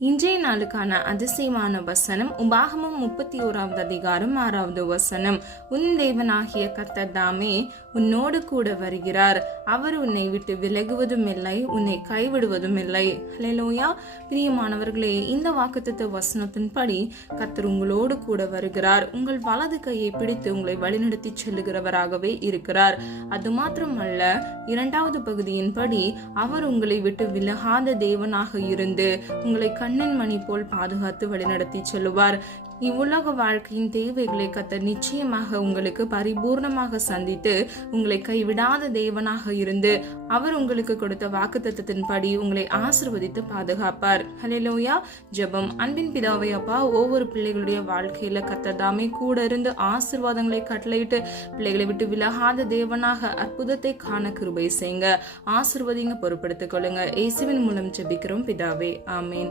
இன்றைய நாளுக்கான அதிசயமான வசனம் உபாகமம் 31வது அதிகாரம் 6வது வசனம். உன் தேவனாகிய கர்த்தர் தாமே உன்னோடு கூட வருகிறார், அவர் உன்னை விட்டு விலகுவதும் இல்லை, உன்னை கைவிடுவதும் இல்லை. ஹல்லேலூயா. பிரியமானவர்களே, இந்த வாக்குத்தத்த வசனத்தின்படி கர்த்தர் உங்களோடு கூட வருகிறார். உங்கள் வலது கையை பிடித்து உங்களை வழிநடத்தி செல்லுகிறவராகவே இருக்கிறார். அது மாத்திரமல்ல, 2வது பகுதியின்படி அவர் உங்களை விட்டு விலகாத தேவனாக இருந்து உங்களை கண்ணன் மணி போல் பாதுகாத்து வழிநடத்தி செல்லுவார். இவ்வுலக வாழ்க்கையின் தேவைகளை கர்த்தர் நிச்சயமாக உங்களுக்கு பரிபூர்ணமாக சந்தித்து உங்களை கைவிடாத தேவனாக இருந்து அவர் உங்களுக்கு கொடுத்த வாக்குத்தத்தத்தின்படி உங்களை ஆசீர்வதித்து பாதுகாப்பார். ஹல்லேலூயா. ஜெபம். அன்பின் பிதாவே அப்பா, ஒவ்வொரு பிள்ளைகளுடைய வாழ்க்கையில கர்த்தர் தாமே கூட இருந்து ஆசீர்வாதங்களை கட்டளையிட்டு பிள்ளைகளை விட்டு விலகாத தேவனாக அற்புதத்தை காண கிருபை செய்யுங்க. ஆசீர்வதிங்க, பொறுப்படுத்திக் கொள்ளுங்க. இயேசுவின் மூலம் ஜெபிக்கிறோம் பிதாவே, ஆமீன்.